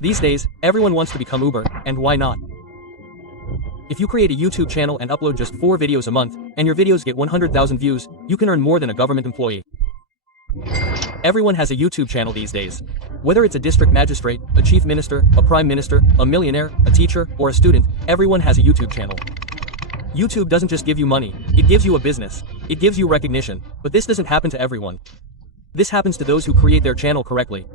These days, everyone wants to become Uber, and why not? If you create a YouTube channel and upload just 4 videos a month, and your videos get 100,000 views, you can earn more than a government employee. Everyone has a YouTube channel these days. Whether it's a district magistrate, a chief minister, a prime minister, a millionaire, a teacher, or a student, everyone has a YouTube channel. YouTube doesn't just give you money, it gives you a business. It gives you recognition, but this doesn't happen to everyone. This happens to those who create their channel correctly.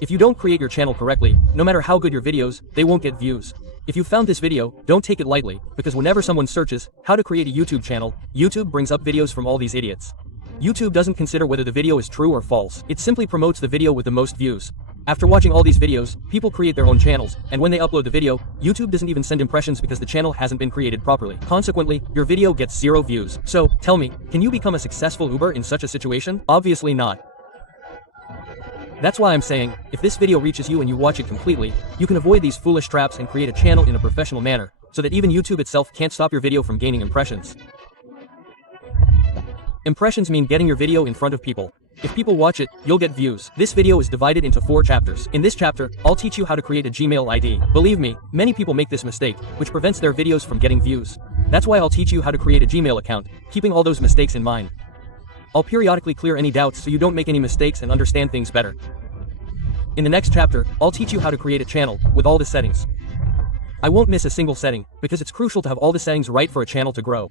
If you don't create your channel correctly, no matter how good your videos, they won't get views. If you found this video, don't take it lightly, because whenever someone searches how to create a YouTube channel, YouTube brings up videos from all these idiots. YouTube doesn't consider whether the video is true or false, it simply promotes the video with the most views. After watching all these videos, people create their own channels, and when they upload the video, YouTube doesn't even send impressions because the channel hasn't been created properly. Consequently, your video gets 0 views. So, tell me, can you become a successful Uber in such a situation? Obviously not. That's why I'm saying, if this video reaches you and you watch it completely, you can avoid these foolish traps and create a channel in a professional manner, so that even YouTube itself can't stop your video from gaining impressions. Impressions mean getting your video in front of people. If people watch it, you'll get views. This video is divided into 4 chapters. In this chapter, I'll teach you how to create a Gmail ID. Believe me, many people make this mistake, which prevents their videos from getting views. That's why I'll teach you how to create a Gmail account, keeping all those mistakes in mind. I'll periodically clear any doubts so you don't make any mistakes and understand things better. In the next chapter, I'll teach you how to create a channel, with all the settings. I won't miss a single setting, because it's crucial to have all the settings right for a channel to grow.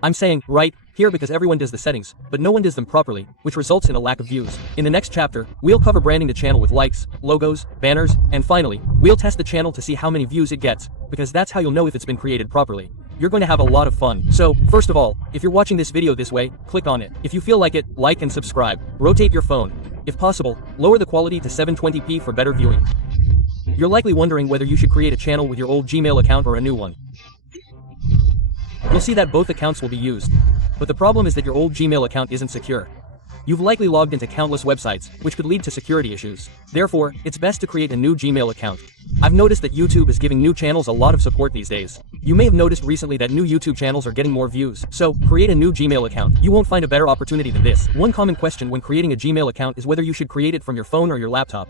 I'm saying right here because everyone does the settings, but no one does them properly, which results in a lack of views. In the next chapter, we'll cover branding the channel with likes, logos, banners, and finally, we'll test the channel to see how many views it gets, because that's how you'll know if it's been created properly. You're going to have a lot of fun. So, first of all, if you're watching this video this way, click on it. If you feel like it, like and subscribe. Rotate your phone. If possible, lower the quality to 720p for better viewing. You're likely wondering whether you should create a channel with your old Gmail account or a new one. You'll see that both accounts will be used. But the problem is that your old Gmail account isn't secure. You've likely logged into countless websites, which could lead to security issues. Therefore, it's best to create a new Gmail account. I've noticed that YouTube is giving new channels a lot of support these days. You may have noticed recently that new YouTube channels are getting more views. So, create a new Gmail account. You won't find a better opportunity than this. One common question when creating a Gmail account is whether you should create it from your phone or your laptop.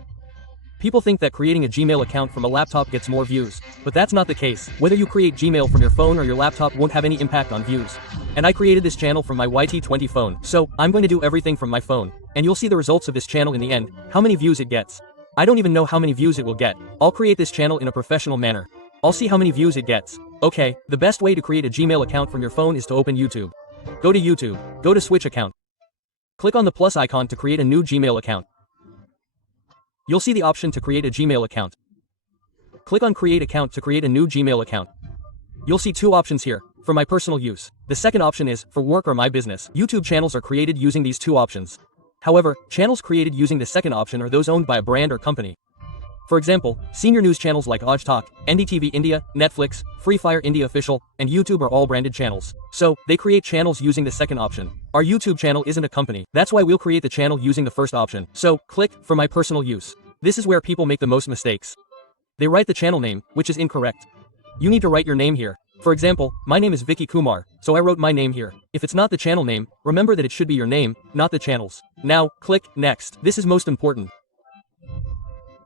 People think that creating a Gmail account from a laptop gets more views, but that's not the case. Whether you create Gmail from your phone or your laptop won't have any impact on views. And I created this channel from my YT20 phone, so I'm going to do everything from my phone. And you'll see the results of this channel in the end, how many views it gets. I don't even know how many views it will get. I'll create this channel in a professional manner. I'll see how many views it gets. Okay, the best way to create a Gmail account from your phone is to open YouTube. Go to YouTube, go to Switch account. Click on the plus icon to create a new Gmail account. You'll see the option to create a Gmail account. Click on Create Account to create a new Gmail account. You'll see 2 options here, for my personal use. The second option is, for work or my business. YouTube channels are created using these 2 options. However, channels created using the second option are those owned by a brand or company. For example, senior news channels like Aaj Talk, NDTV India, Netflix, Free Fire India Official, and YouTube are all branded channels. So, they create channels using the second option. Our YouTube channel isn't a company. That's why we'll create the channel using the first option. So, click for my personal use. This is where people make the most mistakes. They write the channel name, which is incorrect. You need to write your name here. For example, my name is Vicky Kumar, so I wrote my name here. If it's not the channel name, remember that it should be your name, not the channel's. Now, click Next. This is most important.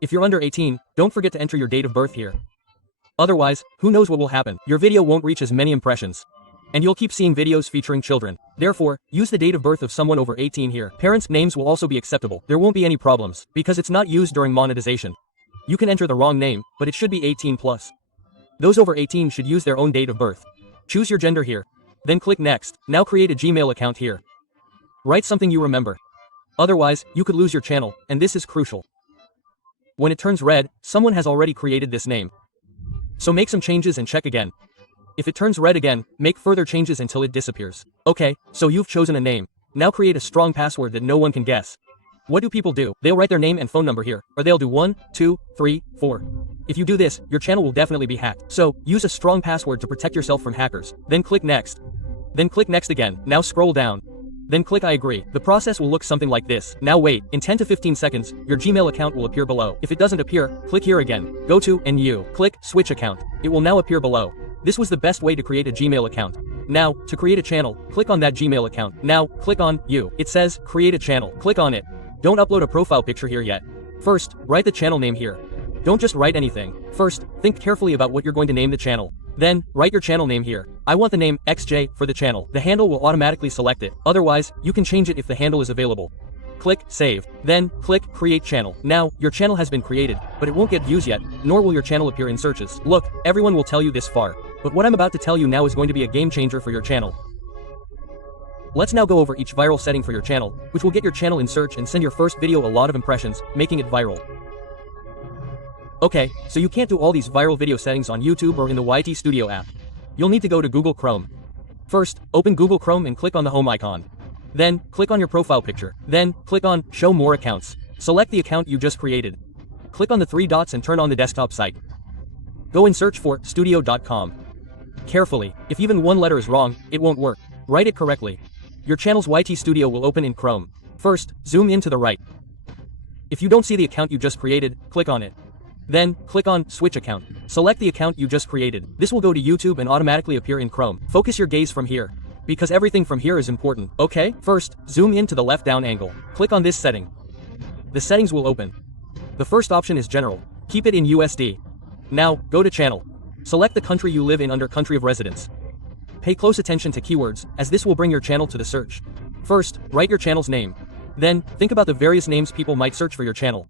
If you're under 18, don't forget to enter your date of birth here. Otherwise, who knows what will happen. Your video won't reach as many impressions. And you'll keep seeing videos featuring children. Therefore, use the date of birth of someone over 18 here. Parents' names will also be acceptable. There won't be any problems, because it's not used during monetization. You can enter the wrong name, but it should be 18 plus. Those over 18 should use their own date of birth. Choose your gender here. Then click Next. Now create a Gmail account here. Write something you remember. Otherwise, you could lose your channel, and this is crucial. When it turns red, someone has already created this name. So make some changes and check again. If it turns red again, make further changes until it disappears. Okay, so you've chosen a name. Now create a strong password that no one can guess. What do people do? They'll write their name and phone number here, or they'll do 1, 2, 3, 4. If you do this, your channel will definitely be hacked. So, use a strong password to protect yourself from hackers. Then click Next. Then click Next again. Now scroll down. Then click I agree. The process will look something like this. Now wait, in 10 to 15 seconds, your Gmail account will appear below. If it doesn't appear, click here again. Go to, and you. Click, Switch account. It will now appear below. This was the best way to create a Gmail account. Now, to create a channel, click on that Gmail account. Now, click on, you. It says, create a channel. Click on it. Don't upload a profile picture here yet. First, write the channel name here. Don't just write anything. First, think carefully about what you're going to name the channel. Then, write your channel name here. I want the name XJ for the channel. The handle will automatically select it. Otherwise, you can change it if the handle is available. Click Save. Then, click Create Channel. Now, your channel has been created, but it won't get views yet, nor will your channel appear in searches. Look, everyone will tell you this far. But what I'm about to tell you now is going to be a game changer for your channel. Let's now go over each viral setting for your channel, which will get your channel in search and send your first video a lot of impressions, making it viral. Okay, so you can't do all these viral video settings on YouTube or in the YT Studio app. You'll need to go to Google Chrome. First, open Google Chrome and click on the home icon. Then, click on your profile picture. Then, click on Show More Accounts. Select the account you just created. Click on the three dots and turn on the desktop site. Go and search for studio.com. Carefully, if even one letter is wrong, it won't work. Write it correctly. Your channel's YT Studio will open in Chrome. First, zoom in to the right. If you don't see the account you just created, click on it. Then, click on Switch Account. Select the account you just created. This will go to YouTube and automatically appear in Chrome. Focus your gaze from here, because everything from here is important. Okay, first, zoom in to the left down angle. Click on this setting. The settings will open. The first option is General. Keep it in USD. Now, go to Channel. Select the country you live in under Country of Residence. Pay close attention to keywords, as this will bring your channel to the search. First, write your channel's name. Then, think about the various names people might search for your channel.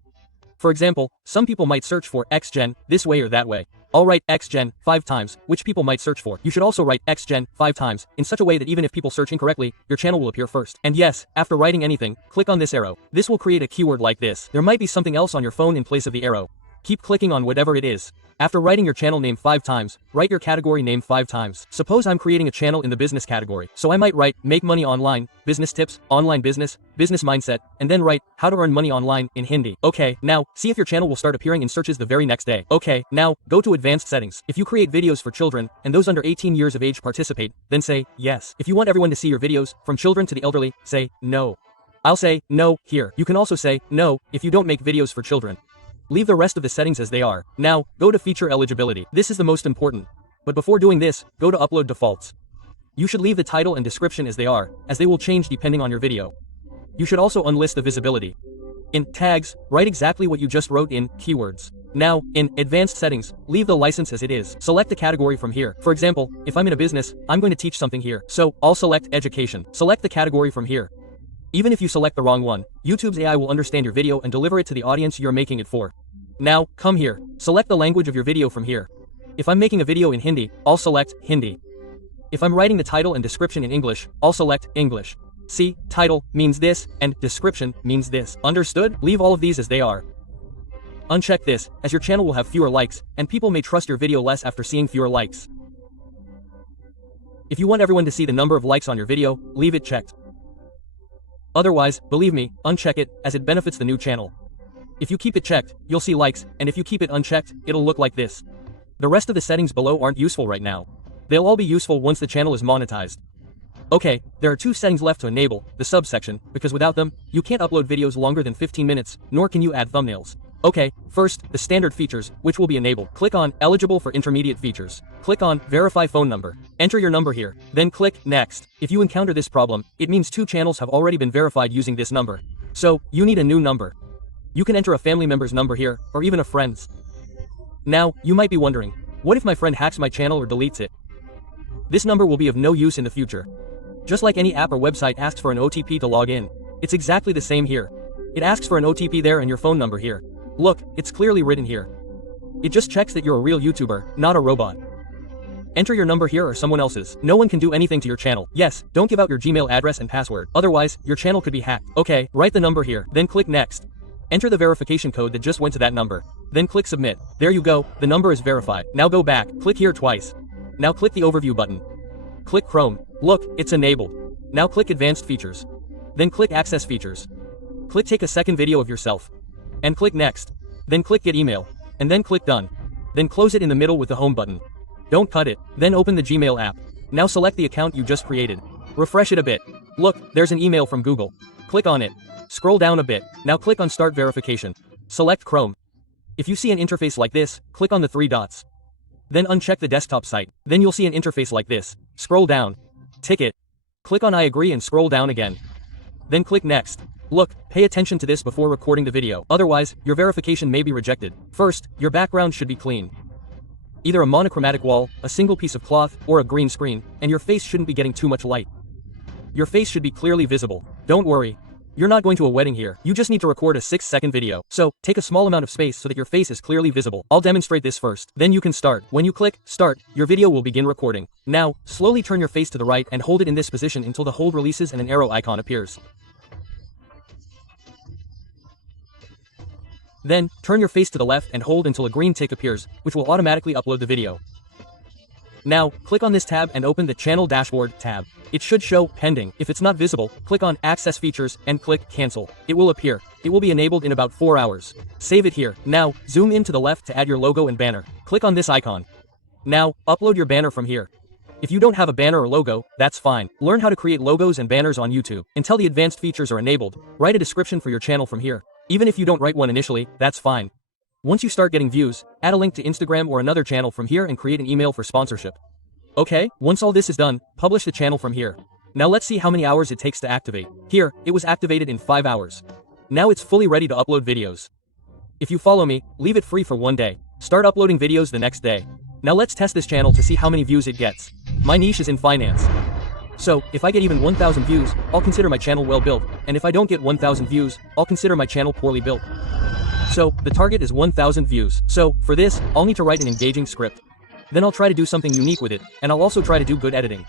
For example, some people might search for XGen, this way or that way. I'll write XGen 5 times, which people might search for. You should also write XGen 5 times, in such a way that even if people search incorrectly, your channel will appear first. And yes, after writing anything, click on this arrow. This will create a keyword like this. There might be something else on your phone in place of the arrow. Keep clicking on whatever it is. After writing your channel name 5 times, write your category name 5 times. Suppose I'm creating a channel in the business category, so I might write Make Money Online, Business Tips, Online Business, Business Mindset, and then write How to Earn Money Online in Hindi. Okay, now, see if your channel will start appearing in searches the very next day. Okay, now, go to Advanced Settings. If you create videos for children, and those under 18 years of age participate, then say Yes. If you want everyone to see your videos, from children to the elderly, say No. I'll say No here. You can also say No if you don't make videos for children. Leave the rest of the settings as they are. Now, go to Feature Eligibility. This is the most important. But before doing this, go to Upload Defaults. You should leave the title and description as they are, as they will change depending on your video. You should also unlist the visibility. In Tags, write exactly what you just wrote in Keywords. Now, in Advanced Settings, leave the license as it is. Select the category from here. For example, if I'm in a business, I'm going to teach something here. So, I'll select Education. Select the category from here. Even if you select the wrong one, YouTube's AI will understand your video and deliver it to the audience you're making it for. Now, come here. Select the language of your video from here. If I'm making a video in Hindi, I'll select Hindi. If I'm writing the title and description in English, I'll select English. See, title means this, and description means this. Understood? Leave all of these as they are. Uncheck this, as your channel will have fewer likes, and people may trust your video less after seeing fewer likes. If you want everyone to see the number of likes on your video, leave it checked. Otherwise, believe me, uncheck it, as it benefits the new channel. If you keep it checked, you'll see likes, and if you keep it unchecked, it'll look like this. The rest of the settings below aren't useful right now. They'll all be useful once the channel is monetized. Okay, there are 2 settings left to enable, the subsection, because without them, you can't upload videos longer than 15 minutes, nor can you add thumbnails. Okay, first, the standard features, which will be enabled. Click on Eligible for Intermediate Features. Click on Verify Phone Number. Enter your number here, then click Next. If you encounter this problem, it means 2 channels have already been verified using this number. So, you need a new number. You can enter a family member's number here, or even a friend's. Now, you might be wondering, what if my friend hacks my channel or deletes it? This number will be of no use in the future. Just like any app or website asks for an OTP to log in, it's exactly the same here. It asks for an OTP there and your phone number here. Look, it's clearly written here. It just checks that you're a real YouTuber, not a robot. Enter your number here or someone else's. No one can do anything to your channel. Yes, don't give out your Gmail address and password. Otherwise, your channel could be hacked. Okay, write the number here, then click Next. Enter the verification code that just went to that number. Then click Submit. There you go, the number is verified. Now go back, click here twice. Now click the Overview button. Click Chrome. Look, it's enabled. Now click Advanced Features. Then click Access Features. Click Take a second video of yourself. And click Next. Then click Get Email. And then click Done. Then close it in the middle with the Home button. Don't cut it. Then open the Gmail app. Now select the account you just created. Refresh it a bit. Look, there's an email from Google. Click on it. Scroll down a bit. Now click on Start Verification. Select Chrome. If you see an interface like this, click on the 3 dots. Then uncheck the desktop site. Then you'll see an interface like this. Scroll down. Tick it. Click on I agree and scroll down again. Then click Next. Look, pay attention to this before recording the video, otherwise, your verification may be rejected. First, your background should be clean. Either a monochromatic wall, a single piece of cloth, or a green screen, and your face shouldn't be getting too much light. Your face should be clearly visible. Don't worry. You're not going to a wedding here, you just need to record a 6-second video. So, take a small amount of space so that your face is clearly visible. I'll demonstrate this first. Then you can start. When you click Start, your video will begin recording. Now, slowly turn your face to the right and hold it in this position until the hold releases and an arrow icon appears. Then, turn your face to the left and hold until a green tick appears, which will automatically upload the video. Now, click on this tab and open the Channel Dashboard tab. It should show Pending. If it's not visible, click on Access Features and click Cancel. It will appear. It will be enabled in about 4 hours. Save it here. Now, zoom in to the left to add your logo and banner. Click on this icon. Now, upload your banner from here. If you don't have a banner or logo, that's fine. Learn how to create logos and banners on YouTube. Until the advanced features are enabled, write a description for your channel from here. Even if you don't write one initially, that's fine. Once you start getting views, add a link to Instagram or another channel from here and create an email for sponsorship. Okay, once all this is done, publish the channel from here. Now let's see how many hours it takes to activate. Here, it was activated in 5 hours. Now it's fully ready to upload videos. If you follow me, leave it free for 1 day. Start uploading videos the next day. Now let's test this channel to see how many views it gets. My niche is in finance. So, if I get even 1,000 views, I'll consider my channel well built, and if I don't get 1,000 views, I'll consider my channel poorly built. So, the target is 1,000 views. So, for this, I'll need to write an engaging script. Then I'll try to do something unique with it, and I'll also try to do good editing.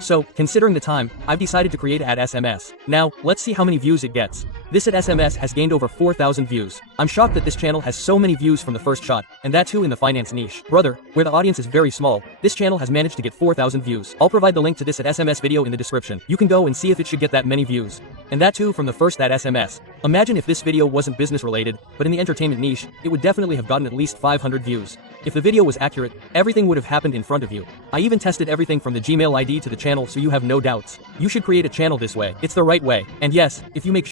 So, considering the time, I've decided to create ad SMS. Now, let's see how many views it gets. This ad SMS has gained over 4,000 views. I'm shocked that this channel has so many views from the first shot, and that too in the finance niche. Brother, where the audience is very small, this channel has managed to get 4,000 views. I'll provide the link to this ad SMS video in the description. You can go and see if it should get that many views. And that too from the first ad SMS. Imagine if this video wasn't business related, but in the entertainment niche, it would definitely have gotten at least 500 views. If the video was accurate, everything would have happened in front of you. I even tested everything from the Gmail ID to the channel so you have no doubts. You should create a channel this way. It's the right way. And yes, if you make